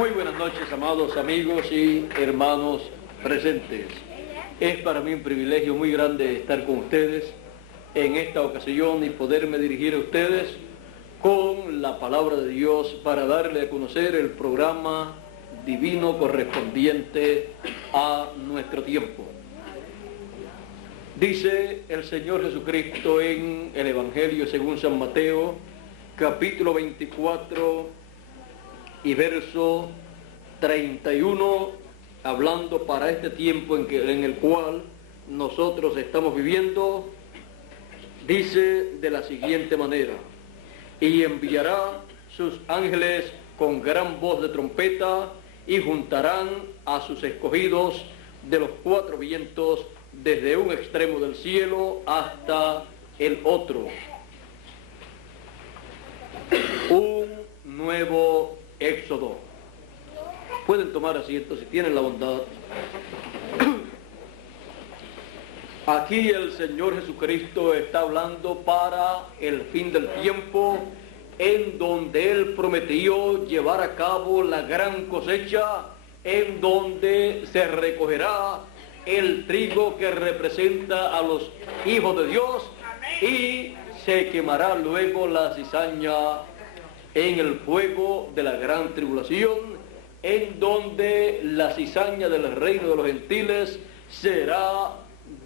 Muy buenas noches, amados amigos y hermanos presentes. Es para mí un privilegio muy grande estar con ustedes en esta ocasión y poderme dirigir a ustedes con la palabra de Dios para darle a conocer el programa divino correspondiente a nuestro tiempo. Dice el Señor Jesucristo en el Evangelio según San Mateo, capítulo 24 y verso 31, hablando para este tiempo en el cual nosotros estamos viviendo, dice de la siguiente manera: y enviará sus ángeles con gran voz de trompeta, y juntarán a sus escogidos de los cuatro vientos, desde un extremo del cielo hasta el otro. Un nuevo éxodo. Pueden tomar asiento si tienen la bondad. Aquí el Señor Jesucristo está hablando para el fin del tiempo, en donde Él prometió llevar a cabo la gran cosecha, en donde se recogerá el trigo que representa a los hijos de Dios, y se quemará luego la cizaña en el fuego de la gran tribulación, en donde la cizaña del reino de los gentiles será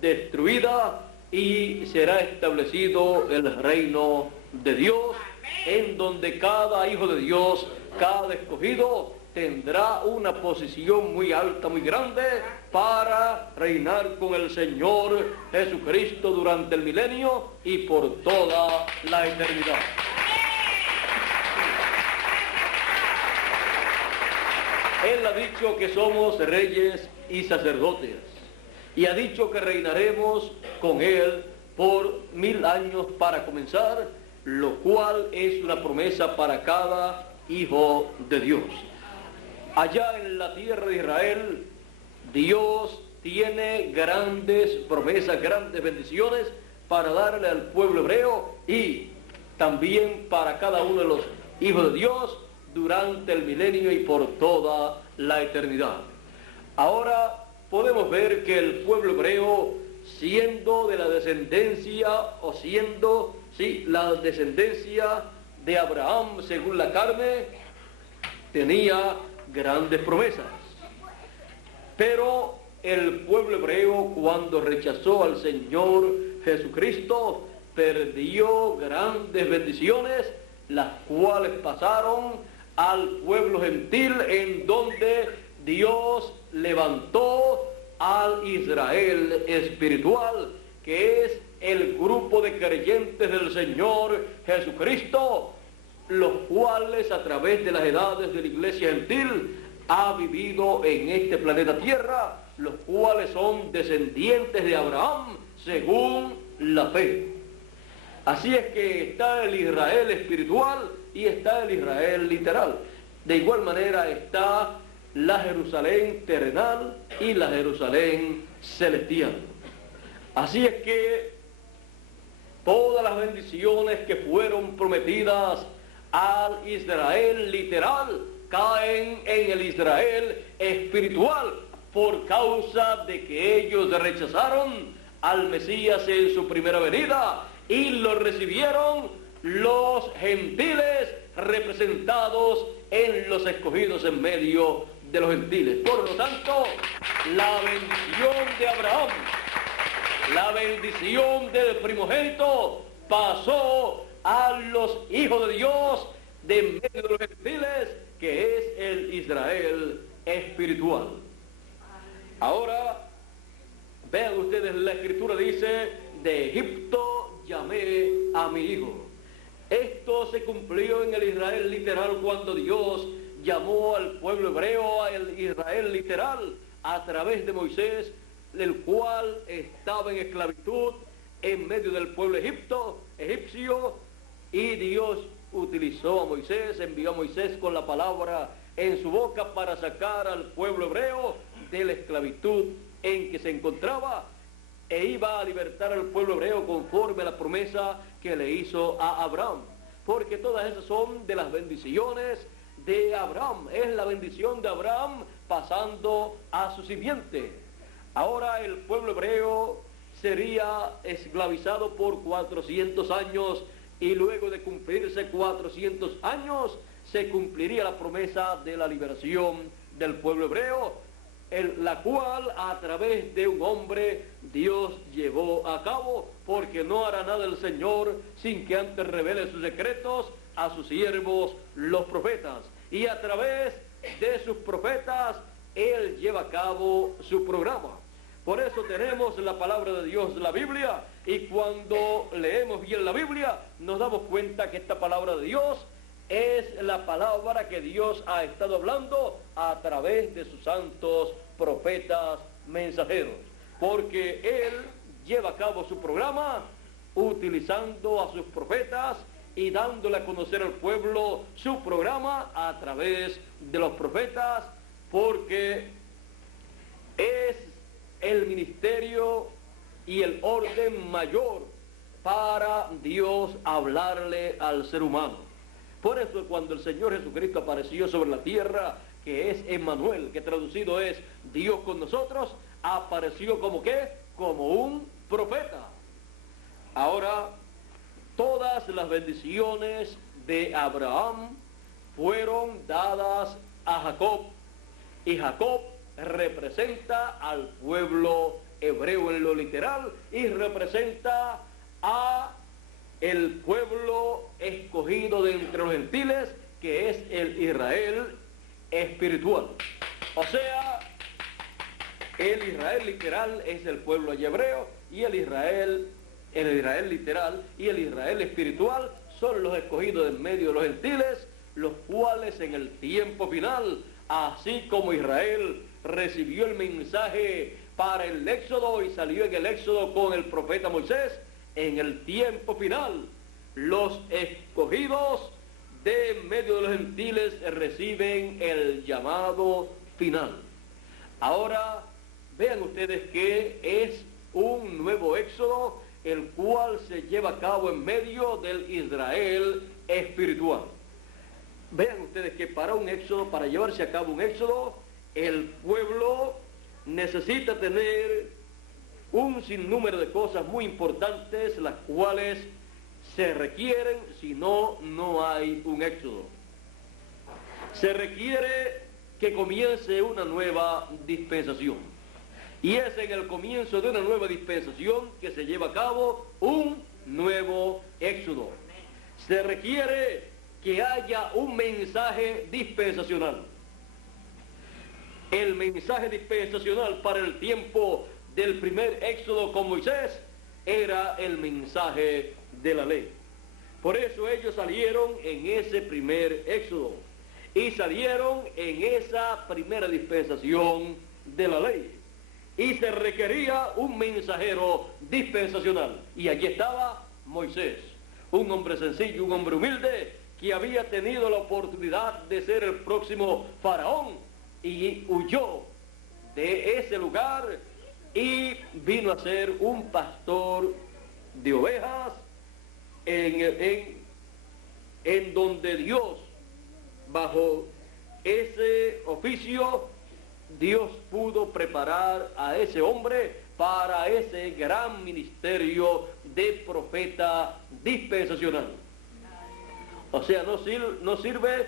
destruida y será establecido el reino de Dios, en donde cada hijo de Dios, cada escogido, tendrá una posición muy alta, muy grande, para reinar con el Señor Jesucristo durante el milenio y por toda la eternidad. Él ha dicho que somos reyes y sacerdotes, y ha dicho que reinaremos con Él por 1000 años para comenzar, lo cual es una promesa para cada hijo de Dios. Allá en la tierra de Israel, Dios tiene grandes promesas, grandes bendiciones para darle al pueblo hebreo y también para cada uno de los hijos de Dios durante el milenio y por toda la eternidad. Ahora podemos ver que el pueblo hebreo, siendo de la descendencia, o siendo, la descendencia de Abraham según la carne, tenía grandes promesas. Pero el pueblo hebreo, cuando rechazó al Señor Jesucristo, perdió grandes bendiciones, las cuales pasaron al pueblo gentil, en donde Dios levantó al Israel espiritual, que es el grupo de creyentes del Señor Jesucristo, los cuales a través de las edades de la iglesia gentil ha vivido en este planeta Tierra, los cuales son descendientes de Abraham según la fe. Así es que está el Israel espiritual y está el Israel literal. De igual manera está la Jerusalén terrenal y la Jerusalén celestial. Así es que todas las bendiciones que fueron prometidas al Israel literal caen en el Israel espiritual, por causa de que ellos rechazaron al Mesías en su primera venida y lo recibieron los gentiles, representados en los escogidos en medio de los gentiles. Por lo tanto, la bendición de Abraham, la bendición del primogénito, pasó a los hijos de Dios de medio de los gentiles, que es el Israel espiritual. Ahora, vean ustedes, la Escritura dice: de Egipto llamé a mi hijo. Esto se cumplió en el Israel literal cuando Dios llamó al pueblo hebreo al Israel literal a través de Moisés, el cual estaba en esclavitud en medio del pueblo egipcio, y Dios utilizó a Moisés, envió a Moisés con la palabra en su boca para sacar al pueblo hebreo de la esclavitud en que se encontraba, e iba a libertar al pueblo hebreo conforme a la promesa que le hizo a Abraham, porque todas esas son de las bendiciones de Abraham, es la bendición de Abraham pasando a su simiente. Ahora el pueblo hebreo sería esclavizado por 400 años y luego de cumplirse 400 años se cumpliría la promesa de la liberación del pueblo hebreo, la cual a través de un hombre Dios llevó a cabo, porque no hará nada el Señor sin que antes revele sus secretos a sus siervos los profetas, y a través de sus profetas Él lleva a cabo su programa. Por eso tenemos la palabra de Dios, la Biblia, y cuando leemos bien la Biblia nos damos cuenta que esta palabra de Dios es la palabra que Dios ha estado hablando a través de sus santos profetas mensajeros, porque Él lleva a cabo su programa utilizando a sus profetas y dándole a conocer al pueblo su programa a través de los profetas, porque es el ministerio y el orden mayor para Dios hablarle al ser humano. Por eso cuando el Señor Jesucristo apareció sobre la tierra, que es Emmanuel, que traducido es Dios con nosotros, apareció como ¿qué? Como un profeta. Ahora, todas las bendiciones de Abraham fueron dadas a Jacob, y Jacob representa al pueblo hebreo en lo literal y representa a el pueblo escogido de entre los gentiles, que es el Israel espiritual. O sea, el Israel literal es el pueblo hebreo, y el Israel literal y el Israel espiritual son los escogidos en medio de los gentiles, los cuales en el tiempo final, así como Israel recibió el mensaje para el éxodo y salió en el éxodo con el profeta Moisés, en el tiempo final los escogidos de medio de los gentiles reciben el llamado final. Ahora vean ustedes que es un nuevo éxodo el cual se lleva a cabo en medio del Israel espiritual. Vean ustedes que para un éxodo, para llevarse a cabo un éxodo, el pueblo necesita tener un sinnúmero de cosas muy importantes, las cuales se requieren, si no, no hay un éxodo. Se requiere que comience una nueva dispensación, y es en el comienzo de una nueva dispensación que se lleva a cabo un nuevo éxodo. Se requiere que haya un mensaje dispensacional. El mensaje dispensacional para el tiempo del primer éxodo con Moisés era el mensaje de la ley. Por eso ellos salieron en ese primer éxodo y salieron en esa primera dispensación de la ley, y se requería un mensajero dispensacional, y allí estaba Moisés, un hombre sencillo, un hombre humilde, que había tenido la oportunidad de ser el próximo faraón, y huyó de ese lugar y vino a ser un pastor de ovejas en donde Dios, bajo ese oficio, Dios pudo preparar a ese hombre para ese gran ministerio de profeta dispensacional. O sea, no sirve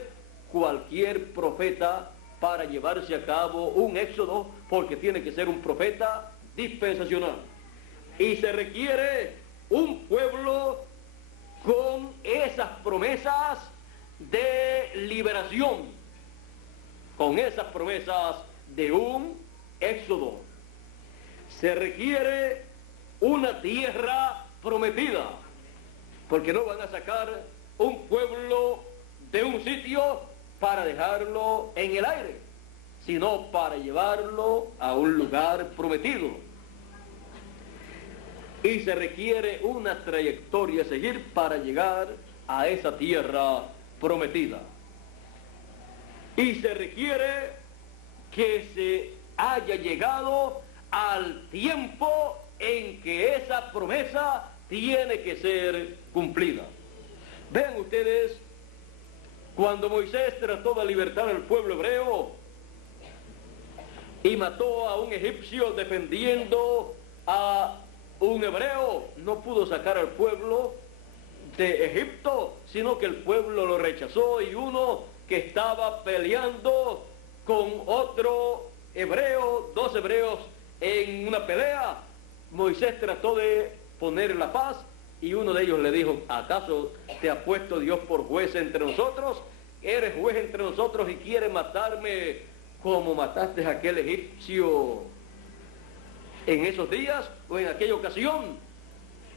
cualquier profeta para llevarse a cabo un éxodo, porque tiene que ser un profeta dispensacional. Y se requiere un pueblo con esas promesas de liberación, con esas promesas de un éxodo. Se requiere una tierra prometida, porque no van a sacar un pueblo de un sitio para dejarlo en el aire, sino para llevarlo a un lugar prometido. Y se requiere una trayectoria a seguir para llegar a esa tierra prometida. Y se requiere que se haya llegado al tiempo en que esa promesa tiene que ser cumplida. Vean ustedes Cuando Moisés trató de libertar al pueblo hebreo y mató a un egipcio defendiendo a un hebreo, no pudo sacar al pueblo de Egipto, sino que el pueblo lo rechazó, y uno que estaba peleando con otro hebreo, dos hebreos en una pelea, Moisés trató de poner la paz, y uno de ellos le dijo: ¿acaso te ha puesto Dios por juez entre nosotros? ¿Eres juez entre nosotros y quieres matarme como mataste a aquel egipcio en esos días o en aquella ocasión?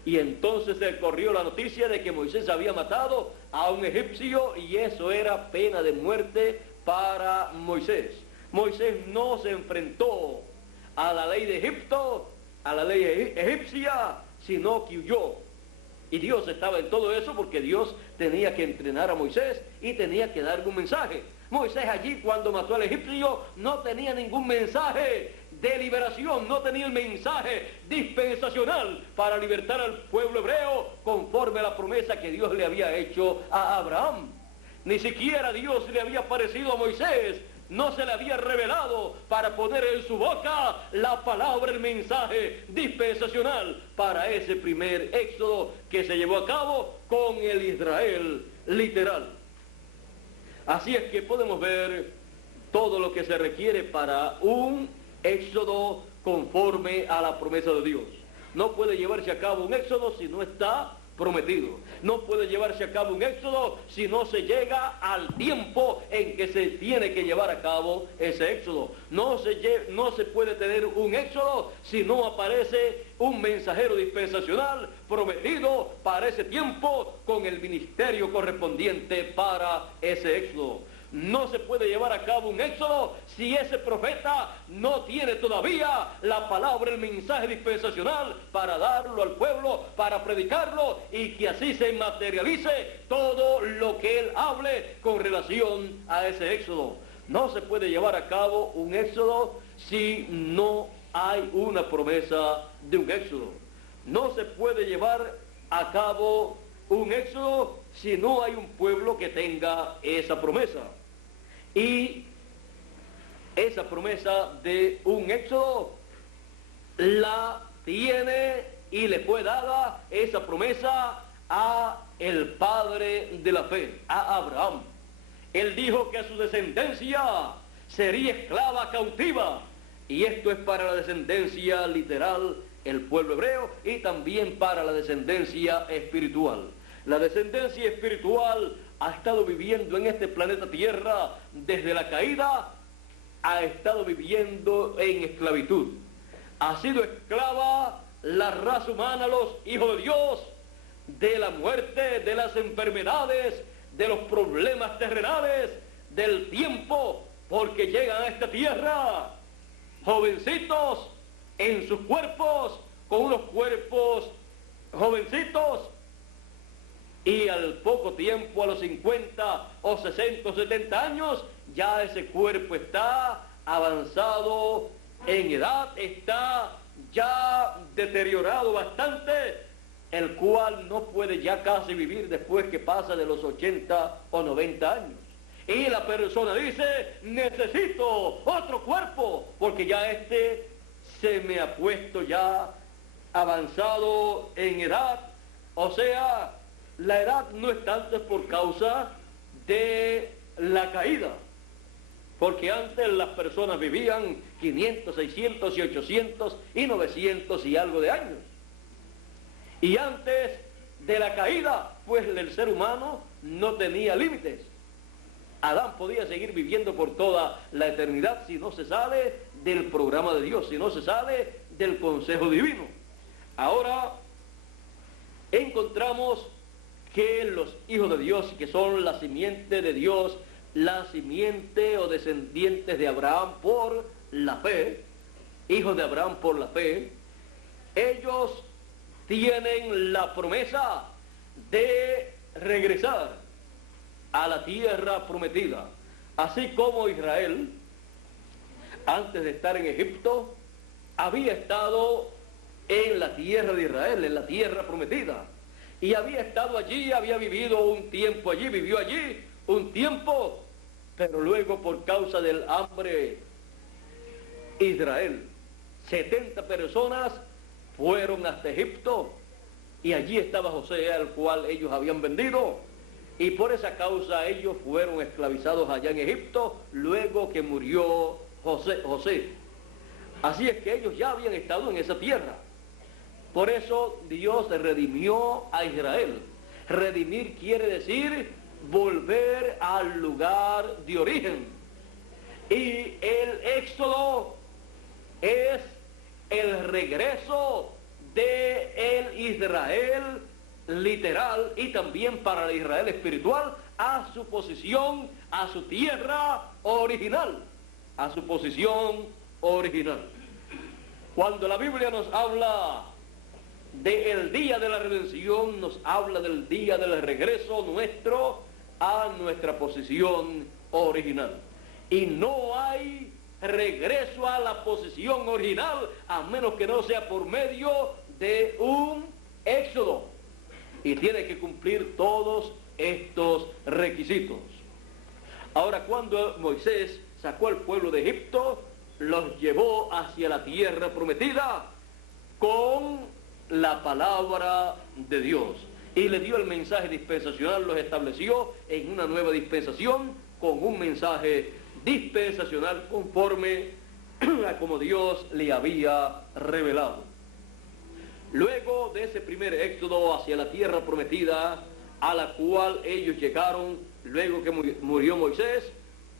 Y entonces se corrió la noticia de que Moisés había matado a un egipcio, y eso era pena de muerte para Moisés. Moisés no se enfrentó a la ley de Egipto, a la ley egipcia, sino que huyó. Y Dios estaba en todo eso, porque Dios tenía que entrenar a Moisés y tenía que darle un mensaje. Moisés allí, cuando mató al egipcio, no tenía ningún mensaje de liberación, no tenía el mensaje dispensacional para libertar al pueblo hebreo conforme a la promesa que Dios le había hecho a Abraham. Ni siquiera Dios le había aparecido a Moisés, no se le había revelado para poner en su boca la palabra, el mensaje dispensacional para ese primer éxodo que se llevó a cabo con el Israel literal. Así es que podemos ver todo lo que se requiere para un éxodo conforme a la promesa de Dios. No puede llevarse a cabo un éxodo si no está prometido. No puede llevarse a cabo un éxodo si no se llega al tiempo en que se tiene que llevar a cabo ese éxodo. No se puede tener un éxodo si no aparece un mensajero dispensacional prometido para ese tiempo con el ministerio correspondiente para ese éxodo. No se puede llevar a cabo un éxodo si ese profeta no tiene todavía la palabra, el mensaje dispensacional para darlo al pueblo, para predicarlo, y que así se materialice todo lo que él hable con relación a ese éxodo. No se puede llevar a cabo un éxodo si no hay una promesa de un éxodo. No se puede llevar a cabo un éxodo si no hay un pueblo que tenga esa promesa. Y esa promesa de un éxodo la tiene y le fue dada esa promesa a el padre de la fe, a Abraham. Él dijo que su descendencia sería esclava cautiva, y esto es para la descendencia literal, el pueblo hebreo, y también para la descendencia espiritual. La descendencia espiritual ha estado viviendo en este planeta Tierra desde la caída, ha estado viviendo en esclavitud. Ha sido esclava la raza humana, los hijos de Dios, de la muerte, de las enfermedades, de los problemas terrenales, del tiempo, porque llegan a esta tierra jovencitos en sus cuerpos, con unos cuerpos jovencitos, y al poco tiempo, a los 50 o 60 o 70 años, ya ese cuerpo está avanzado en edad, está ya deteriorado bastante, el cual no puede ya casi vivir después que pasa de los 80 o 90 años. Y la persona dice: necesito otro cuerpo, porque ya este se me ha puesto ya avanzado en edad. O sea, la edad no es tanto por causa de la caída, porque antes las personas vivían 500, 600 y 800 y 900 y algo de años. Y antes de la caída, pues el ser humano no tenía límites. Adán podía seguir viviendo por toda la eternidad si no se sale del programa de Dios, si no se sale del consejo divino. Ahora encontramos que los hijos de Dios, que son la simiente de Dios, la simiente o descendientes de Abraham por la fe, hijos de Abraham por la fe, ellos tienen la promesa de regresar a la tierra prometida, así como Israel, antes de estar en Egipto, había estado en la tierra de Israel, en la tierra prometida, y había estado allí, había vivido un tiempo allí, vivió allí un tiempo, pero luego por causa del hambre, Israel, 70 personas fueron hasta Egipto y allí estaba José, al cual ellos habían vendido, y por esa causa ellos fueron esclavizados allá en Egipto luego que murió José. Así es que ellos ya habían estado en esa tierra. Por eso Dios redimió a Israel. Redimir quiere decir volver al lugar de origen. Y el éxodo es el regreso de el Israel literal y también para el Israel espiritual a su posición, a su tierra original, a su posición original. Cuando la Biblia nos habla del día de la redención, nos habla del día del regreso nuestro a nuestra posición original. Y no hay regreso a la posición original a menos que no sea por medio de un éxodo, y tiene que cumplir todos estos requisitos. Ahora, cuando Moisés sacó al pueblo de Egipto, los llevó hacia la tierra prometida con la palabra de Dios y le dio el mensaje dispensacional, los estableció en una nueva dispensación con un mensaje dispensacional conforme a como Dios le había revelado. Luego de ese primer éxodo hacia la tierra prometida, a la cual ellos llegaron, luego que murió Moisés,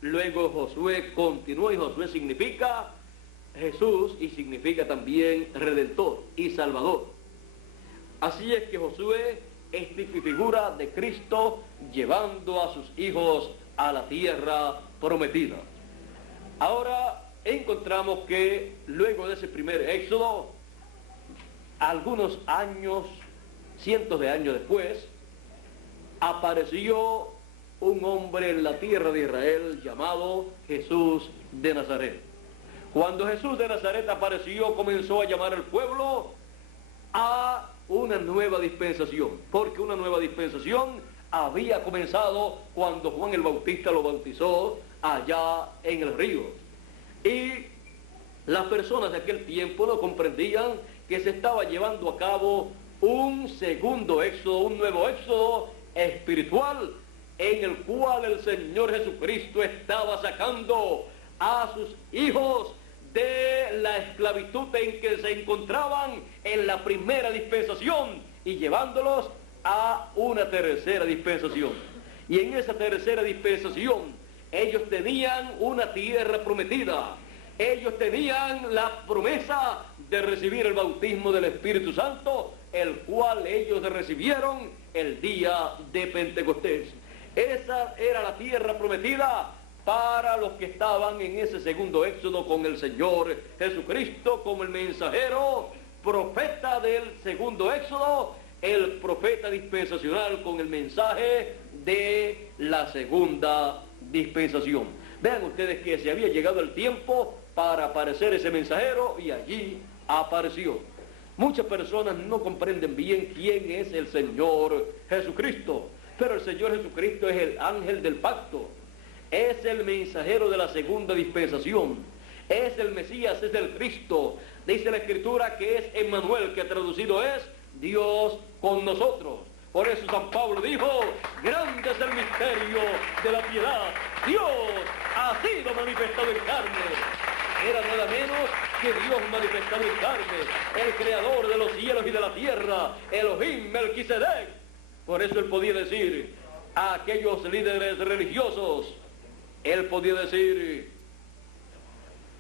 luego Josué continuó, y Josué significa Jesús y significa también Redentor y Salvador. Así es que Josué es figura de Cristo llevando a sus hijos a la tierra prometida. Ahora encontramos que luego de ese primer éxodo, algunos años, cientos de años después, apareció un hombre en la tierra de Israel llamado Jesús de Nazaret. Cuando Jesús de Nazaret apareció, comenzó a llamar al pueblo a una nueva dispensación, porque una nueva dispensación había comenzado cuando Juan el Bautista lo bautizó allá en el río. Y las personas de aquel tiempo no comprendían que se estaba llevando a cabo un segundo éxodo, un nuevo éxodo espiritual, en el cual el Señor Jesucristo estaba sacando a sus hijos de la esclavitud en que se encontraban en la primera dispensación y llevándolos a una tercera dispensación. Y en esa tercera dispensación ellos tenían una tierra prometida. Ellos tenían la promesa de recibir el bautismo del Espíritu Santo, el cual ellos recibieron el día de Pentecostés. Esa era la tierra prometida para los que estaban en ese segundo éxodo con el Señor Jesucristo como el mensajero, profeta del segundo éxodo, el profeta dispensacional con el mensaje de la segunda dispensación. Vean ustedes que se había llegado el tiempo para aparecer ese mensajero y allí apareció. Muchas personas no comprenden bien quién es el Señor Jesucristo, pero el Señor Jesucristo es el ángel del pacto, es el mensajero de la segunda dispensación, es el Mesías, es el Cristo. Dice la Escritura que es Emmanuel, que traducido es Dios con nosotros. Por eso San Pablo dijo, grande es el misterio de la piedad, Dios ha sido manifestado en carne. Era nada menos que Dios manifestado en carne, el creador de los cielos y de la tierra, Elohim Melquisedec. Por eso él podía decir a aquellos líderes religiosos, él podía decir,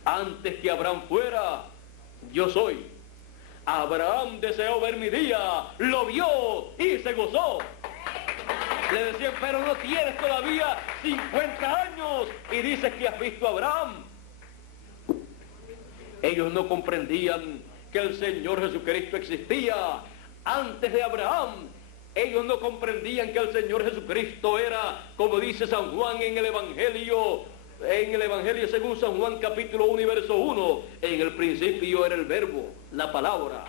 antes que Abraham fuera, yo soy. Abraham deseó ver mi día, lo vio y se gozó. Le decían, pero no tienes todavía 50 años y dices que has visto a Abraham. Ellos no comprendían que el Señor Jesucristo existía antes de Abraham. Ellos no comprendían que el Señor Jesucristo era, como dice San Juan en el Evangelio según San Juan capítulo 1 y verso 1, en el principio era el verbo, la palabra,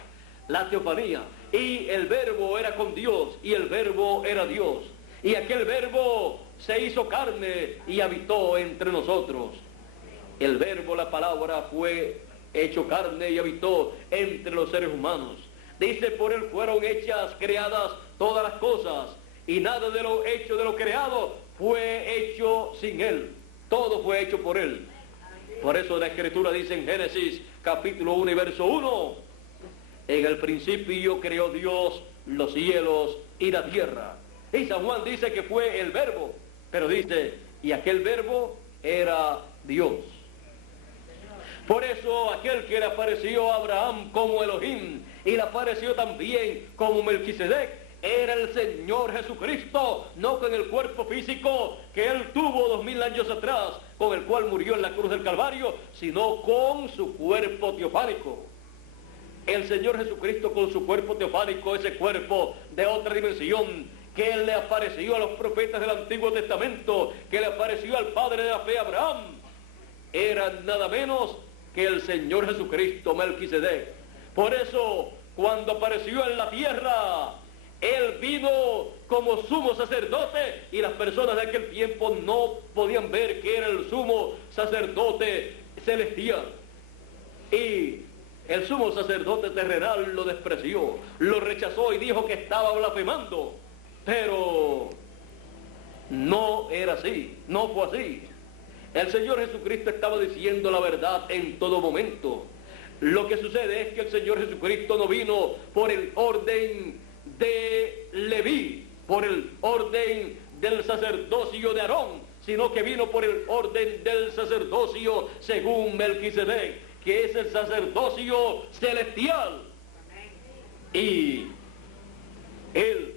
la teofanía, y el verbo era con Dios, y el verbo era Dios. Y aquel verbo se hizo carne y habitó entre nosotros. El verbo, la palabra, fue hecho carne y habitó entre los seres humanos. Dice, por él fueron hechas, creadas todas las cosas, y nada de lo hecho, de lo creado, fue hecho sin él. Todo fue hecho por él. Por eso la Escritura dice en Génesis capítulo 1 y verso 1, en el principio creó Dios los cielos y la tierra. Y San Juan dice que fue el verbo, pero dice, y aquel verbo era Dios. Por eso aquel que le apareció a Abraham como Elohim y le apareció también como Melquisedec, era el Señor Jesucristo, no con el cuerpo físico que él tuvo 2000 años atrás, con el cual murió en la cruz del Calvario, sino con su cuerpo teofánico. El Señor Jesucristo con su cuerpo teofánico, ese cuerpo de otra dimensión, que le apareció a los profetas del Antiguo Testamento, que le apareció al padre de la fe Abraham, era nada menos que el Señor Jesucristo, Melquisedec. Por eso, cuando apareció en la tierra, él vino como sumo sacerdote, y las personas de aquel tiempo no podían ver que era el sumo sacerdote celestial. Y el sumo sacerdote terrenal lo despreció, lo rechazó y dijo que estaba blasfemando. Pero no era así, no fue así. El Señor Jesucristo estaba diciendo la verdad en todo momento. Lo que sucede es que el Señor Jesucristo no vino por el orden de Leví, por el orden del sacerdocio de Aarón, sino que vino por el orden del sacerdocio según Melquisedec, que es el sacerdocio celestial. Y él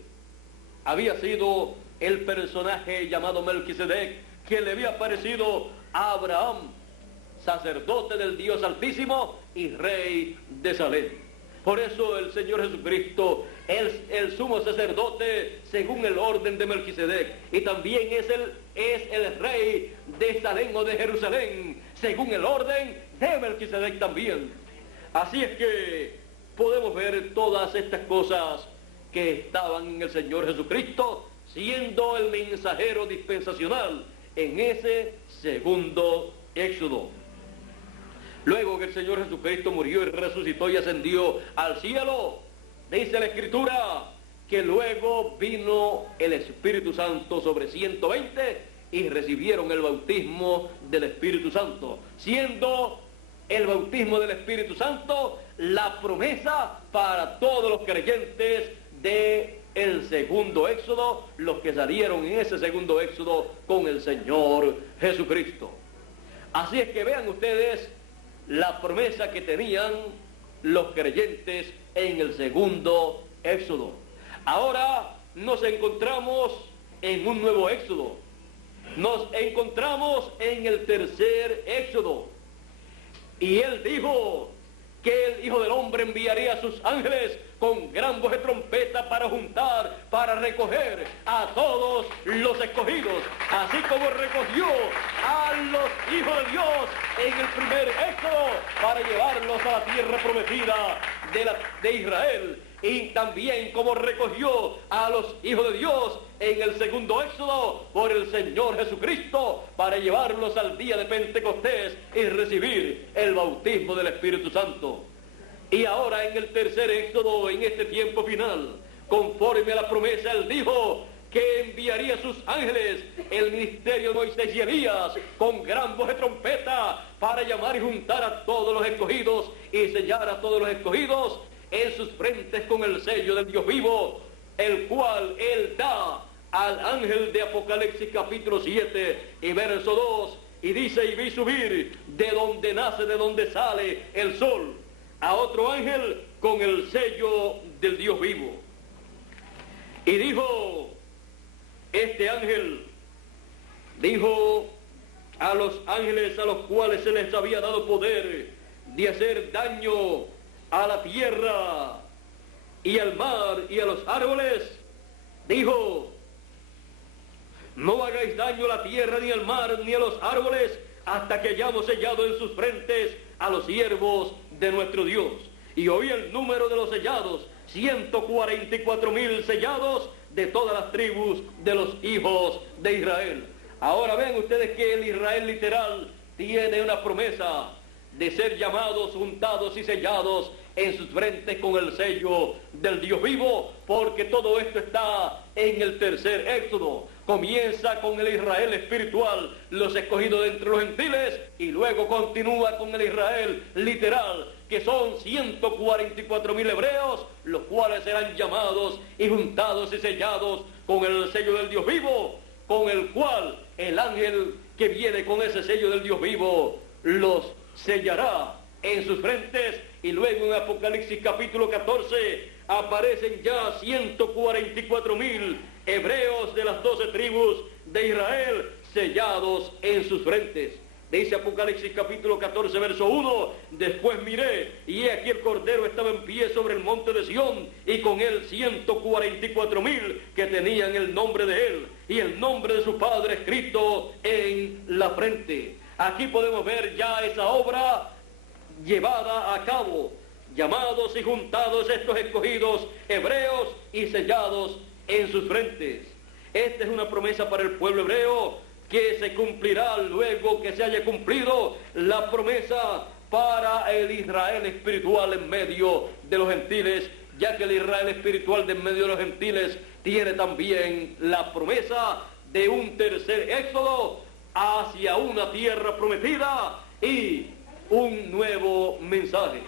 había sido el personaje llamado Melquisedec, que le había aparecido a Abraham, sacerdote del Dios Altísimo y rey de Salem. Por eso el Señor Jesucristo es el sumo sacerdote según el orden de Melquisedec, y también es el rey de Salem o de Jerusalén según el orden de Melquisedec también. Así es que podemos ver todas estas cosas que estaban en el Señor Jesucristo, siendo el mensajero dispensacional en ese segundo éxodo. Luego que el Señor Jesucristo murió y resucitó y ascendió al cielo, dice la Escritura que luego vino el Espíritu Santo sobre 120 y recibieron el bautismo del Espíritu Santo, siendo el bautismo del Espíritu Santo la promesa para todos los creyentes del segundo éxodo, los que salieron en ese segundo éxodo con el Señor Jesucristo. Así es que vean ustedes la promesa que tenían los creyentes en el segundo éxodo. Ahora nos encontramos en un nuevo éxodo. Nos encontramos en el tercer éxodo. Y él dijo que el Hijo del Hombre enviaría a sus ángeles con gran voz de trompeta para juntar, para recoger a todos los escogidos, así como recogió a los hijos de Dios en el primer éxodo para llevarlos a la tierra prometida de Israel, y también como recogió a los hijos de Dios en el segundo éxodo por el Señor Jesucristo para llevarlos al día de Pentecostés y recibir el bautismo del Espíritu Santo. Y ahora en el tercer éxodo, en este tiempo final, conforme a la promesa, él dijo que enviaría a sus ángeles, el ministerio de Moisés y Elías, con gran voz de trompeta, para llamar y juntar a todos los escogidos y sellar a todos los escogidos en sus frentes con el sello del Dios vivo, el cual él da al ángel de Apocalipsis capítulo 7 y verso 2, y dice: y vi subir de donde nace, de donde sale el sol, a otro ángel con el sello del Dios vivo. Y dijo este ángel, dijo a los ángeles a los cuales se les había dado poder de hacer daño a la tierra y al mar y a los árboles, dijo: no hagáis daño a la tierra, ni al mar, ni a los árboles, hasta que hayamos sellado en sus frentes a los siervos de nuestro Dios. Y oí el número de los sellados, 144,000 sellados de todas las tribus de los hijos de Israel. Ahora ven ustedes que el Israel literal tiene una promesa de ser llamados, juntados y sellados en sus frentes con el sello del Dios vivo, porque todo esto está en el tercer éxodo. Comienza con el Israel espiritual, los escogidos de entre los gentiles, y luego continúa con el Israel literal, que son 144,000 hebreos, los cuales serán llamados y juntados y sellados con el sello del Dios vivo, con el cual el ángel que viene con ese sello del Dios vivo los sellará en sus frentes. Y luego en Apocalipsis capítulo 14 aparecen ya 144,000 hebreos de las 12 tribus de Israel sellados en sus frentes. Dice Apocalipsis capítulo 14 verso 1: después miré, y he aquí el Cordero estaba en pie sobre el monte de Sión, y con él 144,000 que tenían el nombre de él y el nombre de su Padre escrito en la frente. Aquí podemos ver ya esa obra llevada a cabo, llamados y juntados estos escogidos hebreos y sellados en sus frentes. Esta es una promesa para el pueblo hebreo que se cumplirá luego que se haya cumplido la promesa para el Israel espiritual en medio de los gentiles, ya que el Israel espiritual de en medio de los gentiles tiene también la promesa de un tercer éxodo hacia una tierra prometida y un nuevo mensaje.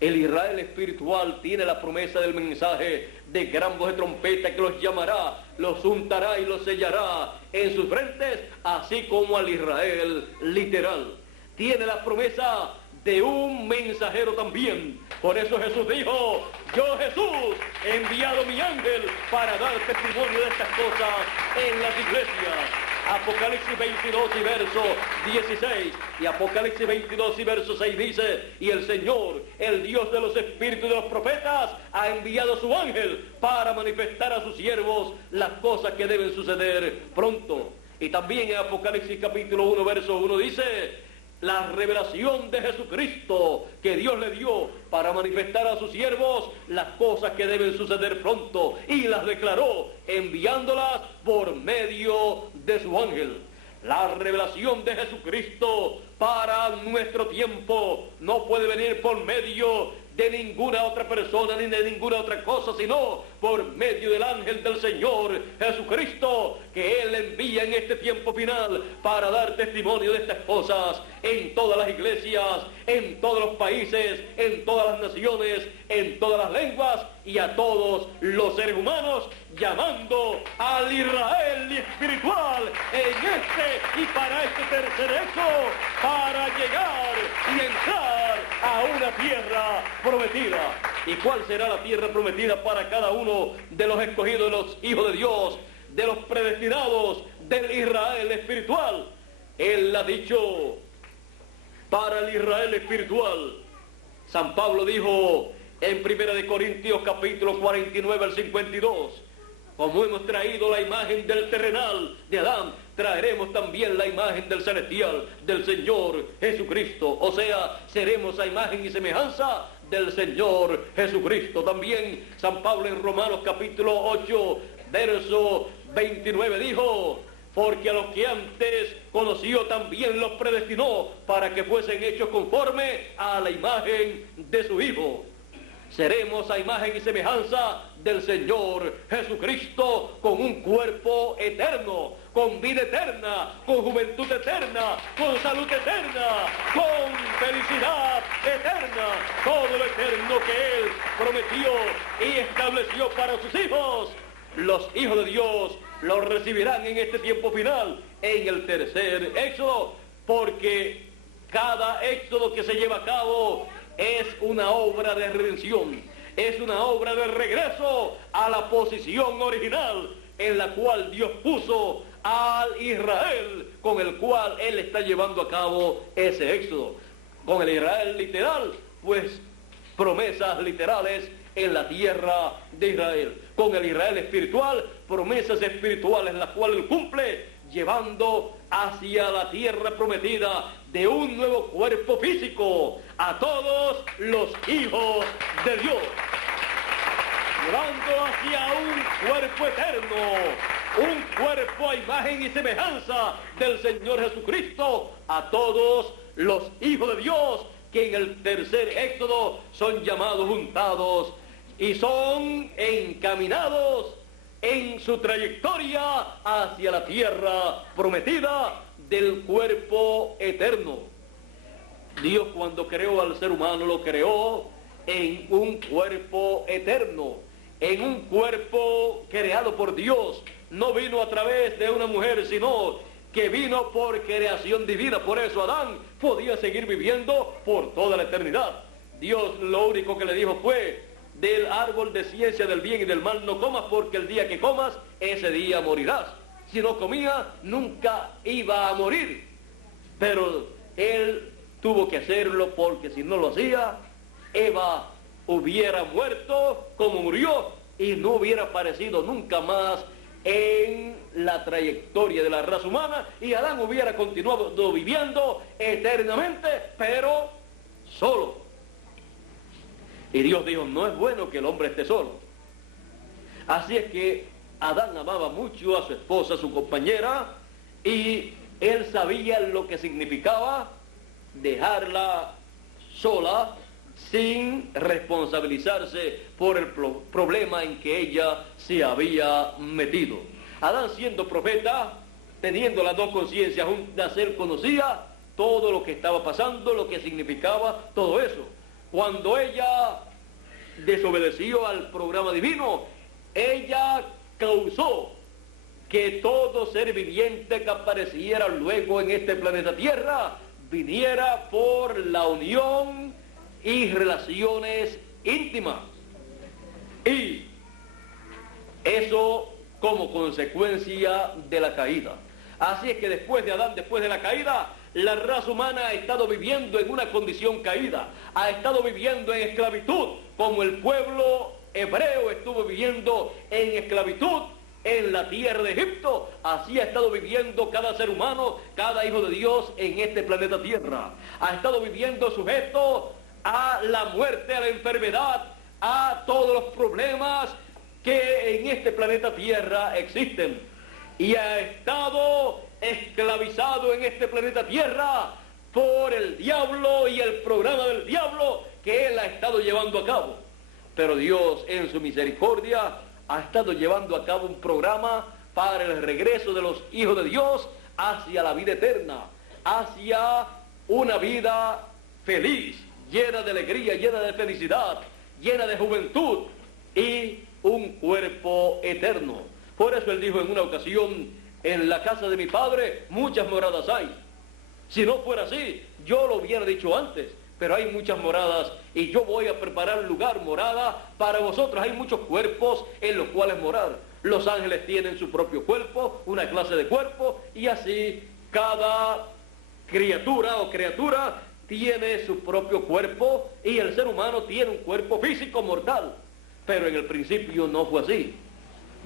El Israel espiritual tiene la promesa del mensaje de gran voz de trompeta que los llamará, los juntará y los sellará en sus frentes, así como al Israel literal. Tiene la promesa de un mensajero también. Por eso Jesús dijo: yo, Jesús, he enviado mi ángel para dar testimonio de estas cosas en las iglesias. Apocalipsis 22 y verso 16 y Apocalipsis 22 y verso 6 dice: y el Señor, el Dios de los espíritus de los profetas, ha enviado a su ángel para manifestar a sus siervos las cosas que deben suceder pronto. Y también en Apocalipsis capítulo 1 verso 1 dice: la revelación de Jesucristo que Dios le dio para manifestar a sus siervos las cosas que deben suceder pronto, y las declaró enviándolas por medio de su ángel. La revelación de Jesucristo para nuestro tiempo no puede venir por medio de ninguna otra persona ni de ninguna otra cosa, sino por medio del ángel del Señor Jesucristo, que Él envía en este tiempo final para dar testimonio de estas cosas en todas las iglesias, en todos los países, en todas las naciones, en todas las lenguas y a todos los seres humanos, llamando al Israel espiritual en este y para este tercer éxodo, para llegar y entrar a una tierra prometida. ¿Y cuál será la tierra prometida para cada uno de los escogidos, de los hijos de Dios, de los predestinados del Israel espiritual? Él ha dicho: para el Israel espiritual. San Pablo dijo en 1 Corintios capítulo 49 al 52: como hemos traído la imagen del terrenal de Adán, traeremos también la imagen del celestial, del Señor Jesucristo. O sea, seremos a imagen y semejanza del Señor Jesucristo. También San Pablo en Romanos capítulo 8, verso 29 dijo: porque a los que antes conoció también los predestinó para que fuesen hechos conforme a la imagen de su Hijo. Seremos a imagen y semejanza del Señor Jesucristo, con un cuerpo eterno, con vida eterna, con juventud eterna, con salud eterna, con felicidad eterna, todo lo eterno que Él prometió y estableció para sus hijos. Los hijos de Dios lo recibirán en este tiempo final, en el tercer éxodo, porque cada éxodo que se lleva a cabo es una obra de redención, es una obra de regreso a la posición original en la cual Dios puso al Israel, con el cual Él está llevando a cabo ese éxodo. Con el Israel literal, pues promesas literales en la tierra de Israel. Con el Israel espiritual, promesas espirituales las cuales Él cumple, llevando hacia la tierra prometida de un nuevo cuerpo físico a todos los hijos de Dios. hacia un cuerpo eterno, un cuerpo a imagen y semejanza del Señor Jesucristo, a todos los hijos de Dios que en el tercer éxodo son llamados juntados y son encaminados en su trayectoria hacia la tierra prometida del cuerpo eterno. Dios, cuando creó al ser humano, lo creó en un cuerpo eterno, en un cuerpo creado por Dios. No vino a través de una mujer, sino que vino por creación divina. Por eso Adán podía seguir viviendo por toda la eternidad. Dios lo único que le dijo fue: del árbol de ciencia del bien y del mal no comas, porque el día que comas, ese día morirás. Si no comía, nunca iba a morir. Pero él tuvo que hacerlo, porque si no lo hacía, Eva hubiera muerto como murió y no hubiera aparecido nunca más en la trayectoria de la raza humana, y Adán hubiera continuado viviendo eternamente, pero solo. Y Dios dijo: no es bueno que el hombre esté solo. Así es que Adán amaba mucho a su esposa, su compañera, y él sabía lo que significaba dejarla sola sin responsabilizarse por el problema en que ella se había metido. Adán, siendo profeta, teniendo las dos conciencias juntas, él conocía todo lo que estaba pasando, lo que significaba todo eso. Cuando ella desobedeció al programa divino, ella causó que todo ser viviente que apareciera luego en este planeta Tierra viniera por la unión y relaciones íntimas. Y eso como consecuencia de la caída. Así es que después de Adán, después de la caída, la raza humana ha estado viviendo en una condición caída, ha estado viviendo en esclavitud, como el pueblo hebreo estuvo viviendo en esclavitud en la tierra de Egipto. Así ha estado viviendo cada ser humano, cada hijo de Dios en este planeta Tierra. Ha estado viviendo sujeto a la muerte, a la enfermedad, a todos los problemas que en este planeta Tierra existen. Y ha estado esclavizado en este planeta Tierra por el diablo y el programa del diablo que él ha estado llevando a cabo. Pero Dios, en su misericordia, ha estado llevando a cabo un programa para el regreso de los hijos de Dios hacia la vida eterna, hacia una vida feliz, llena de alegría, llena de felicidad, llena de juventud y un cuerpo eterno. Por eso él dijo en una ocasión: en la casa de mi padre muchas moradas hay. Si no fuera así, yo lo hubiera dicho antes, pero hay muchas moradas y yo voy a preparar un lugar, morada, para vosotros. Hay muchos cuerpos en los cuales morar. Los ángeles tienen su propio cuerpo, una clase de cuerpo, y así cada criatura o criatura tiene su propio cuerpo, y el ser humano tiene un cuerpo físico mortal. Pero en el principio no fue así.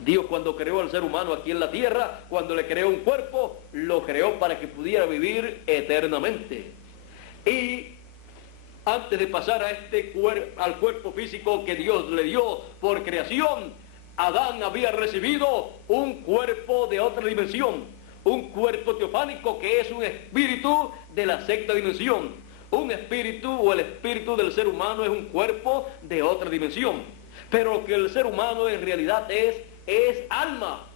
Dios, cuando creó al ser humano aquí en la tierra, cuando le creó un cuerpo, lo creó para que pudiera vivir eternamente. Y antes de pasar a al cuerpo físico que Dios le dio por creación, Adán había recibido un cuerpo de otra dimensión, un cuerpo teofánico, que es un espíritu de la sexta dimensión. Un espíritu, o el espíritu del ser humano, es un cuerpo de otra dimensión. Pero lo que el ser humano en realidad es alma.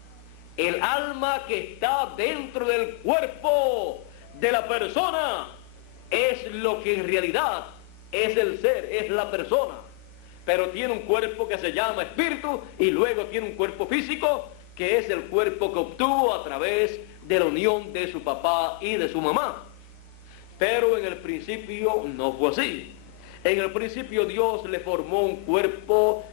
El alma que está dentro del cuerpo de la persona es lo que en realidad es el ser, es la persona. Pero tiene un cuerpo que se llama espíritu, y luego tiene un cuerpo físico, que es el cuerpo que obtuvo a través de la unión de su papá y de su mamá. Pero en el principio no fue así. En el principio Dios le formó un cuerpo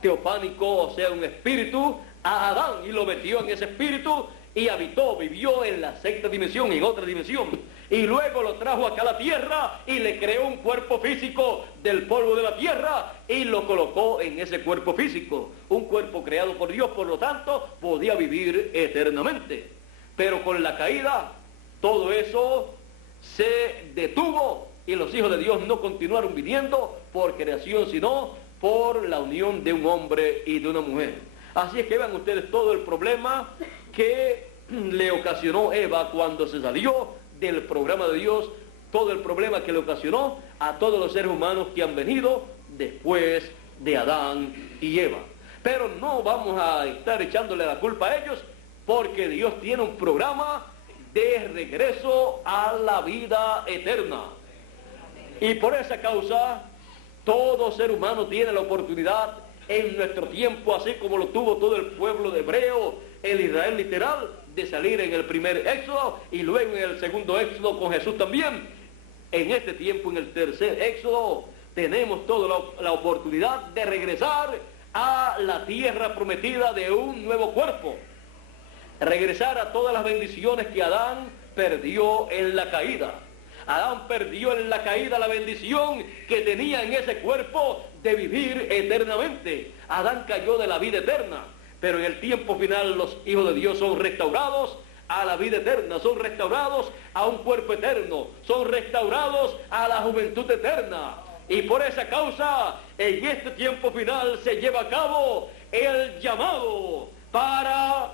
teofánico, o sea, un espíritu, a Adán, y lo metió en ese espíritu y habitó, vivió en la sexta dimensión, en otra dimensión. Y luego lo trajo acá a la tierra y le creó un cuerpo físico del polvo de la tierra y lo colocó en ese cuerpo físico. Un cuerpo creado por Dios, por lo tanto, podía vivir eternamente. Pero con la caída, todo eso se detuvo y los hijos de Dios no continuaron viviendo por creación, sino por la unión de un hombre y de una mujer. Así es que vean ustedes todo el problema que le ocasionó Eva cuando se salió del programa de Dios, todo el problema que le ocasionó a todos los seres humanos que han venido después de Adán y Eva. Pero no vamos a estar echándole la culpa a ellos, porque Dios tiene un programa de regreso a la vida eterna. Y por esa causa, todo ser humano tiene la oportunidad en nuestro tiempo, así como lo tuvo todo el pueblo de hebreo, el Israel literal, de salir en el primer éxodo y luego en el segundo éxodo con Jesús también. En este tiempo, en el tercer éxodo, tenemos toda la oportunidad de regresar a la tierra prometida de un nuevo cuerpo. Regresar a todas las bendiciones que Adán perdió en la caída. Adán perdió en la caída la bendición que tenía en ese cuerpo de vivir eternamente. Adán cayó de la vida eterna, pero en el tiempo final los hijos de Dios son restaurados a la vida eterna, son restaurados a un cuerpo eterno, son restaurados a la juventud eterna. Y por esa causa, en este tiempo final se lleva a cabo el llamado para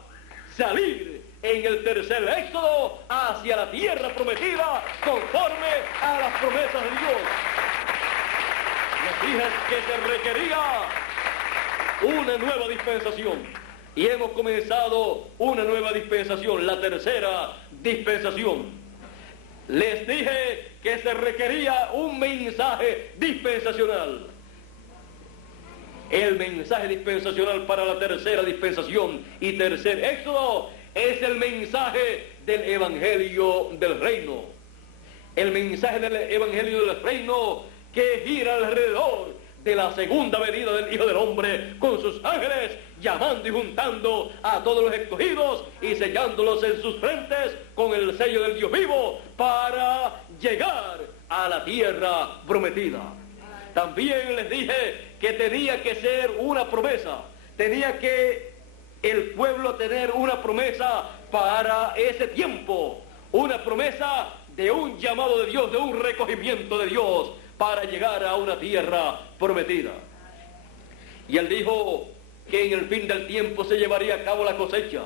salir en el tercer éxodo hacia la tierra prometida conforme a las promesas de Dios. Les dije que se requería una nueva dispensación y hemos comenzado una nueva dispensación, la tercera dispensación. Les dije que se requería un mensaje dispensacional. El mensaje dispensacional para la tercera dispensación y tercer éxodo es el mensaje del Evangelio del Reino. El mensaje del Evangelio del Reino que gira alrededor de la segunda venida del Hijo del Hombre con sus ángeles, llamando y juntando a todos los escogidos y sellándolos en sus frentes con el sello del Dios vivo para llegar a la tierra prometida. También les dije que tenía que ser una promesa, tenía que el pueblo tener una promesa para ese tiempo, una promesa de un llamado de Dios, de un recogimiento de Dios para llegar a una tierra prometida. Y él dijo que en el fin del tiempo se llevaría a cabo la cosecha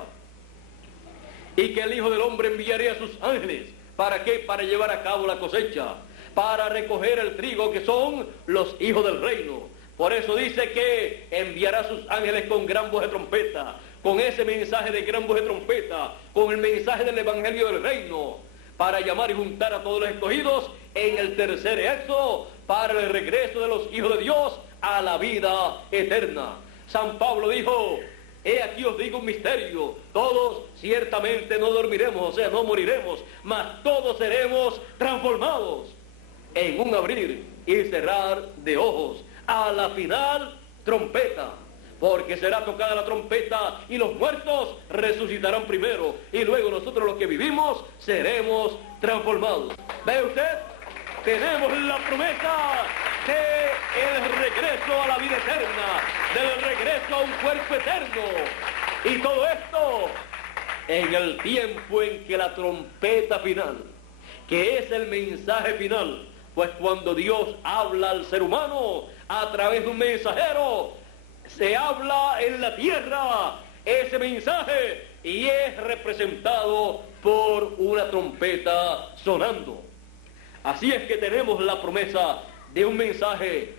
y que el Hijo del Hombre enviaría a sus ángeles. ¿Para qué? Para llevar a cabo la cosecha, para recoger el trigo que son los hijos del reino. Por eso dice que enviará a sus ángeles con gran voz de trompeta, con ese mensaje de gran voz de trompeta, con el mensaje del Evangelio del Reino, para llamar y juntar a todos los escogidos en el tercer éxodo para el regreso de los hijos de Dios a la vida eterna. San Pablo dijo: he aquí os digo un misterio, todos ciertamente no dormiremos, o sea, no moriremos, mas todos seremos transformados en un abrir y cerrar de ojos, a la final trompeta, porque será tocada la trompeta y los muertos resucitarán primero y luego nosotros los que vivimos seremos transformados. ¿Ve usted? Tenemos la promesa del regreso a la vida eterna, del regreso a un cuerpo eterno, y todo esto en el tiempo en que la trompeta final, que es el mensaje final, pues cuando Dios habla al ser humano a través de un mensajero, se habla en la tierra ese mensaje y es representado por una trompeta sonando. Así es que tenemos la promesa de un mensaje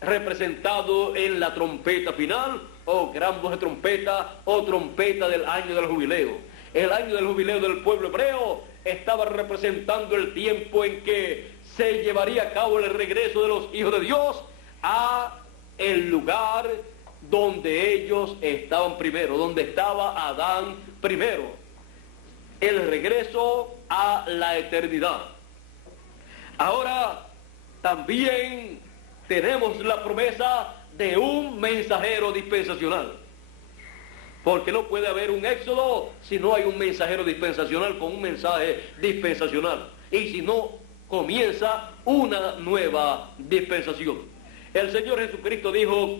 representado en la trompeta final, o gran voz de trompeta, o trompeta del año del jubileo. El año del jubileo del pueblo hebreo estaba representando el tiempo en que se llevaría a cabo el regreso de los hijos de Dios a el lugar donde ellos estaban primero, donde estaba Adán primero. El regreso a la eternidad. Ahora también tenemos la promesa de un mensajero dispensacional. Porque no puede haber un éxodo si no hay un mensajero dispensacional con un mensaje dispensacional. Y si no, comienza una nueva dispensación. El Señor Jesucristo dijo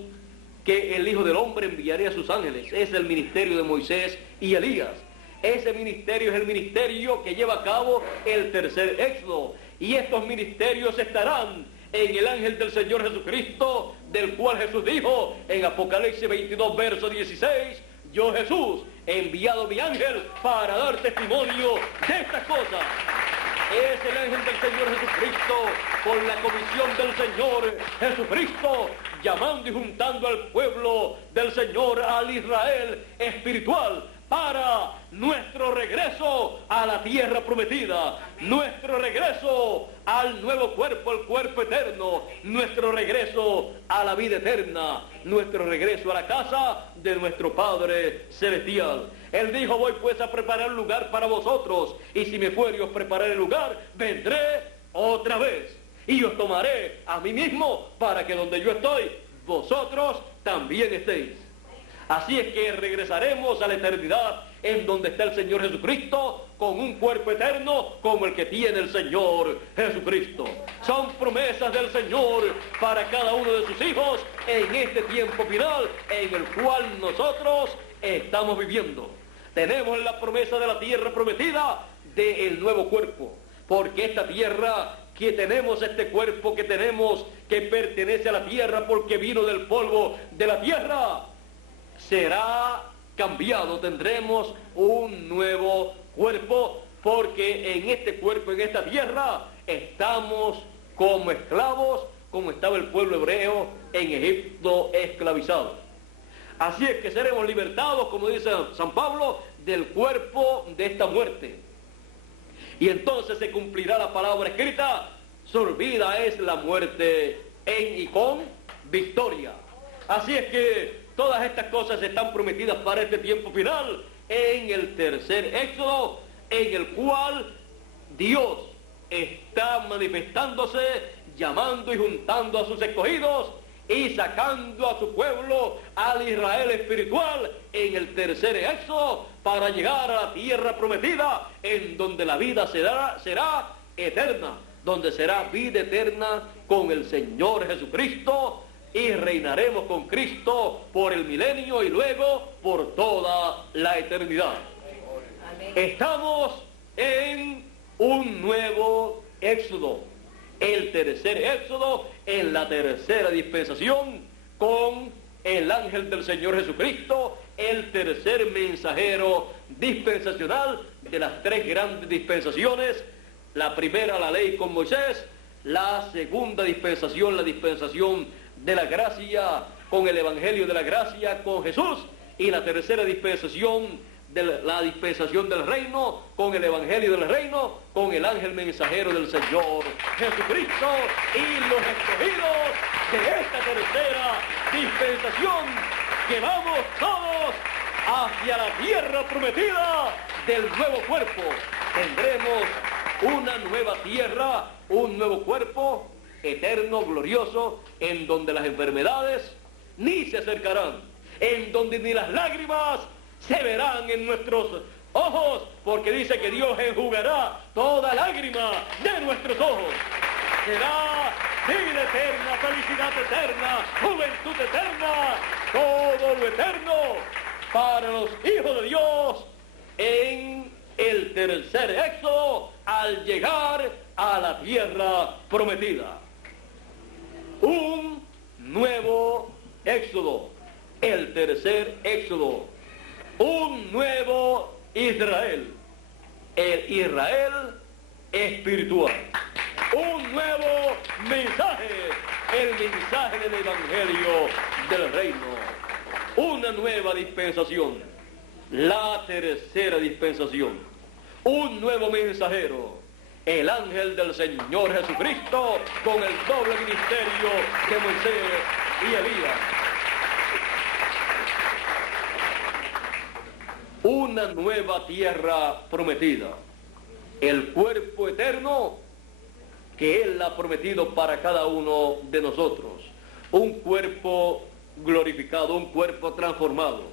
que el Hijo del Hombre enviaría a sus ángeles. Es el ministerio de Moisés y Elías. Ese ministerio es el ministerio que lleva a cabo el tercer éxodo. Y estos ministerios estarán en el ángel del Señor Jesucristo del cual Jesús dijo en Apocalipsis 22, verso 16, yo Jesús he enviado mi ángel para dar testimonio de estas cosas. Es el ángel del Señor Jesucristo, con la comisión del Señor Jesucristo, llamando y juntando al pueblo del Señor, al Israel espiritual, para nuestro regreso a la tierra prometida, nuestro regreso al nuevo cuerpo, el cuerpo eterno, nuestro regreso a la vida eterna, nuestro regreso a la casa de nuestro Padre Celestial. Él dijo, voy pues a preparar lugar para vosotros, y si me fuere y os prepararé el lugar, vendré otra vez, y os tomaré a mí mismo, para que donde yo estoy, vosotros también estéis. Así es que regresaremos a la eternidad en donde está el Señor Jesucristo, con un cuerpo eterno como el que tiene el Señor Jesucristo. Son promesas del Señor para cada uno de sus hijos en este tiempo final en el cual nosotros estamos viviendo. Tenemos la promesa de la tierra prometida del nuevo cuerpo, porque esta tierra que tenemos, este cuerpo que tenemos, que pertenece a la tierra porque vino del polvo de la tierra, será cambiado. Tendremos un nuevo cuerpo, porque en este cuerpo, en esta tierra, estamos como esclavos, como estaba el pueblo hebreo en Egipto esclavizado. Así es que seremos libertados, como dice San Pablo, del cuerpo de esta muerte. Y entonces se cumplirá la palabra escrita, sorbida es la muerte en y con victoria. Así es que todas estas cosas están prometidas para este tiempo final en el tercer éxodo, en el cual Dios está manifestándose, llamando y juntando a sus escogidos y sacando a su pueblo, al Israel espiritual, en el tercer éxodo, para llegar a la tierra prometida, en donde la vida será eterna, donde será vida eterna con el Señor Jesucristo, y reinaremos con Cristo por el milenio y luego por toda la eternidad. Amén. Estamos en un nuevo éxodo, el tercer éxodo, en la tercera dispensación, con el ángel del Señor Jesucristo, el tercer mensajero dispensacional de las tres grandes dispensaciones. La primera, la ley con Moisés; la segunda dispensación, la dispensación de la gracia, con el evangelio de la gracia, con Jesús; y la tercera dispensación, la dispensación del reino, con el evangelio del reino, con el ángel mensajero del Señor Jesucristo, y los escogidos de esta tercera dispensación, que vamos todos hacia la tierra prometida del nuevo cuerpo. Tendremos una nueva tierra, un nuevo cuerpo eterno, glorioso, en donde las enfermedades ni se acercarán, en donde ni las lágrimas se verán en nuestros ojos, porque dice que Dios enjugará toda lágrima de nuestros ojos. Será vida eterna, felicidad eterna, juventud eterna, todo lo eterno para los hijos de Dios en el tercer éxodo, al llegar a la tierra prometida. Un nuevo éxodo, el tercer éxodo, un nuevo Israel, el Israel espiritual, un nuevo mensaje, el mensaje del evangelio del reino, una nueva dispensación, la tercera dispensación, un nuevo mensajero, el ángel del Señor Jesucristo, con el doble ministerio de Moisés y Elías. Una nueva tierra prometida, el cuerpo eterno que Él ha prometido para cada uno de nosotros, un cuerpo glorificado, un cuerpo transformado.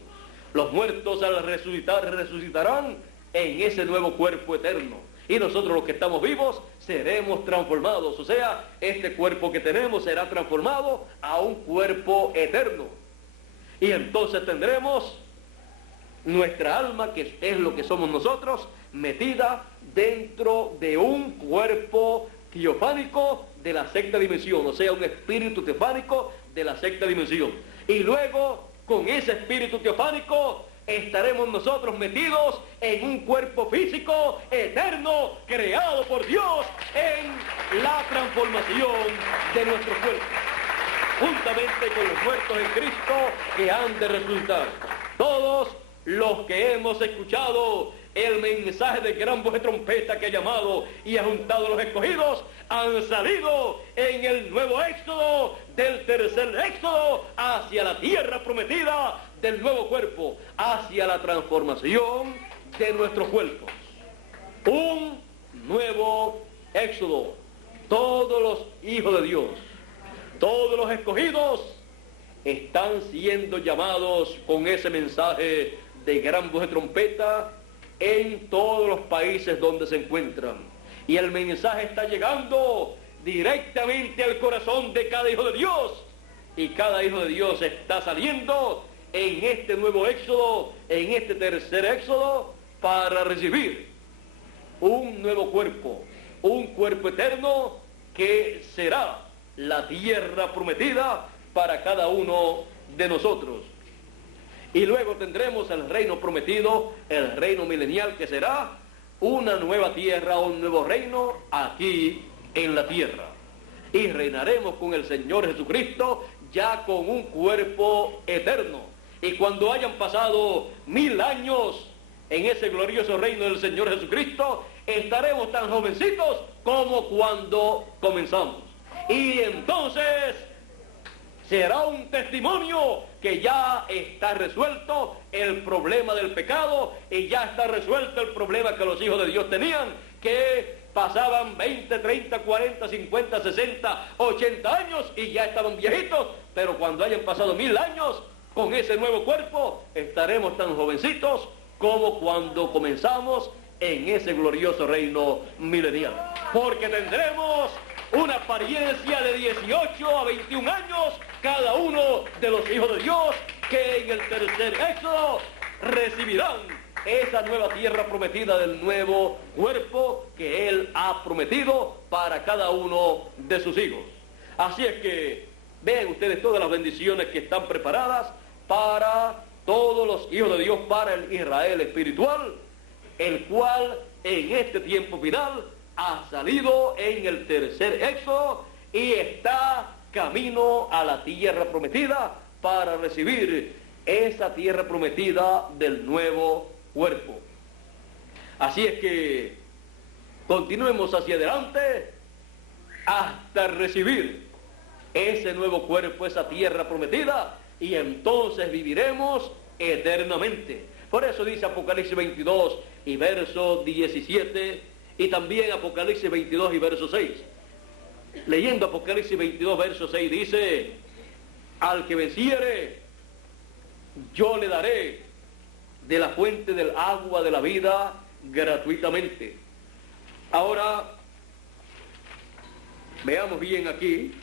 Los muertos al resucitar resucitarán en ese nuevo cuerpo eterno, y nosotros los que estamos vivos seremos transformados, o sea, este cuerpo que tenemos será transformado a un cuerpo eterno, y entonces tendremos nuestra alma, que es lo que somos nosotros, metida dentro de un cuerpo teofánico de la sexta dimensión, o sea, un espíritu teofánico de la sexta dimensión. Y luego, con ese espíritu teofánico, estaremos nosotros metidos en un cuerpo físico eterno, creado por Dios en la transformación de nuestro cuerpo, juntamente con los muertos en Cristo que han de resucitar. Todos los que hemos escuchado el mensaje de gran voz de trompeta que ha llamado y ha juntado a los escogidos, han salido en el nuevo éxodo, del tercer éxodo, hacia la tierra prometida del nuevo cuerpo, hacia la transformación de nuestros cuerpos. Un nuevo éxodo. Todos los hijos de Dios, todos los escogidos, están siendo llamados con ese mensaje de gran voz de trompeta en todos los países donde se encuentran. Y el mensaje está llegando directamente al corazón de cada hijo de Dios. Y cada hijo de Dios está saliendo en este nuevo éxodo, en este tercer éxodo, para recibir un nuevo cuerpo, un cuerpo eterno que será la tierra prometida para cada uno de nosotros. Y luego tendremos el reino prometido, el reino milenial, que será una nueva tierra, un nuevo reino aquí en la tierra. Y reinaremos con el Señor Jesucristo ya con un cuerpo eterno. Y cuando hayan pasado 1000 años en ese glorioso reino del Señor Jesucristo, estaremos tan jovencitos como cuando comenzamos. Y entonces será un testimonio que ya está resuelto el problema del pecado y ya está resuelto el problema que los hijos de Dios tenían, que pasaban 20, 30, 40, 50, 60, 80 años y ya estaban viejitos, pero cuando hayan pasado 1000 años con ese nuevo cuerpo, estaremos tan jovencitos como cuando comenzamos en ese glorioso reino milenial. Porque tendremos una apariencia de 18 a 21 años cada uno de los hijos de Dios, que en el tercer éxodo recibirán esa nueva tierra prometida del nuevo cuerpo que Él ha prometido para cada uno de sus hijos. Así es que vean ustedes todas las bendiciones que están preparadas para todos los hijos de Dios, para el Israel espiritual, el cual en este tiempo final ha salido en el tercer éxodo y está camino a la tierra prometida para recibir esa tierra prometida del nuevo cuerpo. Así es que continuemos hacia adelante hasta recibir ese nuevo cuerpo, esa tierra prometida, y entonces viviremos eternamente. Por eso dice Apocalipsis 22 y verso 17, y también Apocalipsis 22 y verso 6. Leyendo Apocalipsis 22, verso 6, dice: al que venciere, yo le daré de la fuente del agua de la vida gratuitamente. Ahora, veamos bien aquí.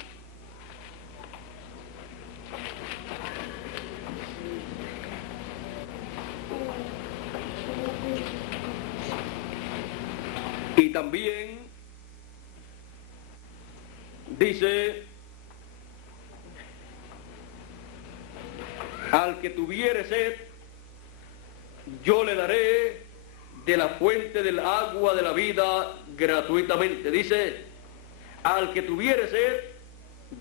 Y también dice: al que tuviere sed, yo le daré de la fuente del agua de la vida gratuitamente. Dice: al que tuviere sed,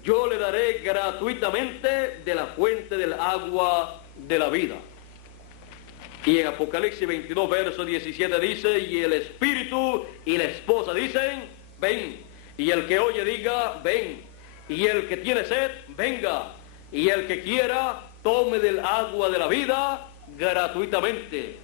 yo le daré gratuitamente de la fuente del agua de la vida. Y en Apocalipsis 22, verso 17 dice: y el espíritu y la esposa dicen: ven. Y el que oye diga: ven. Y el que tiene sed, venga. Y el que quiera, tome del agua de la vida gratuitamente.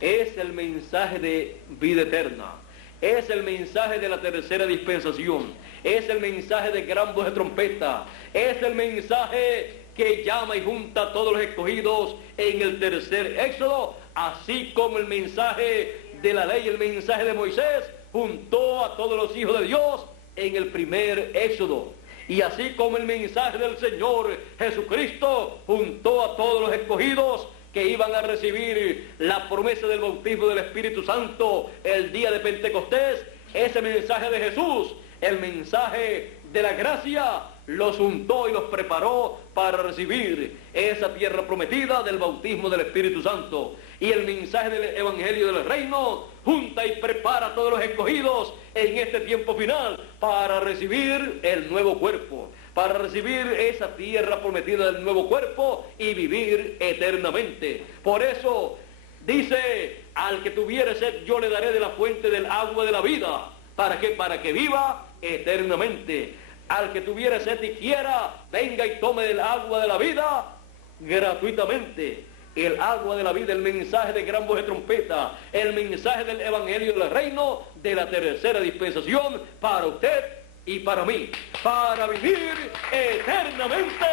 Es el mensaje de vida eterna. Es el mensaje de la tercera dispensación. Es el mensaje de gran voz de trompeta. Es el mensaje que llama y junta a todos los escogidos en el tercer éxodo, así como el mensaje de la ley, el mensaje de Moisés, juntó a todos los hijos de Dios en el primer éxodo. Y así como el mensaje del Señor Jesucristo juntó a todos los escogidos que iban a recibir la promesa del bautismo del Espíritu Santo el día de Pentecostés, ese mensaje de Jesús, el mensaje de la gracia, los untó y los preparó para recibir esa tierra prometida del bautismo del Espíritu Santo. Y el mensaje del Evangelio del Reino junta y prepara a todos los escogidos en este tiempo final para recibir el nuevo cuerpo, para recibir esa tierra prometida del nuevo cuerpo y vivir eternamente. Por eso dice, al que tuviere sed yo le daré de la fuente del agua de la vida. ¿Para qué? Para que viva eternamente. Al que tuviere sed y quiera, venga y tome del agua de la vida gratuitamente. El agua de la vida, el mensaje de gran voz de trompeta, el mensaje del Evangelio del Reino de la tercera dispensación para usted y para mí, para vivir eternamente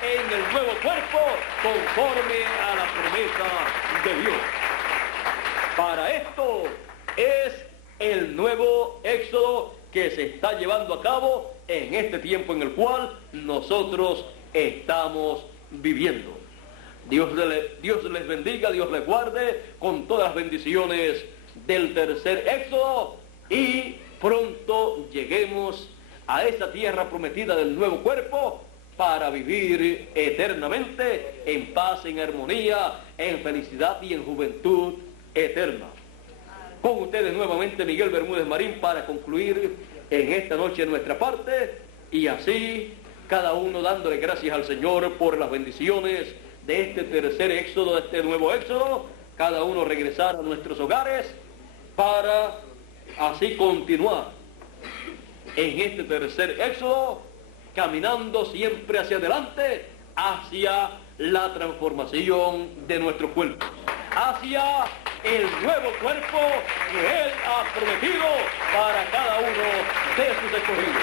en el nuevo cuerpo conforme a la promesa de Dios. Para esto es el nuevo éxodo que se está llevando a cabo en este tiempo en el cual nosotros estamos viviendo. Dios les bendiga, Dios les guarde con todas las bendiciones del tercer éxodo y pronto lleguemos a esa tierra prometida del nuevo cuerpo para vivir eternamente en paz, en armonía, en felicidad y en juventud eterna. Con ustedes nuevamente Miguel Bermúdez Marín para concluir en esta noche nuestra parte y así cada uno dándole gracias al Señor por las bendiciones de este tercer éxodo, de este nuevo éxodo, cada uno regresar a nuestros hogares para así continuar en este tercer éxodo, caminando siempre hacia adelante, hacia la transformación de nuestro cuerpo, hacia el nuevo cuerpo que Él ha prometido para cada uno de sus escogidos.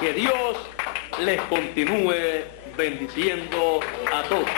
Que Dios les continúe bendiciendo a todos.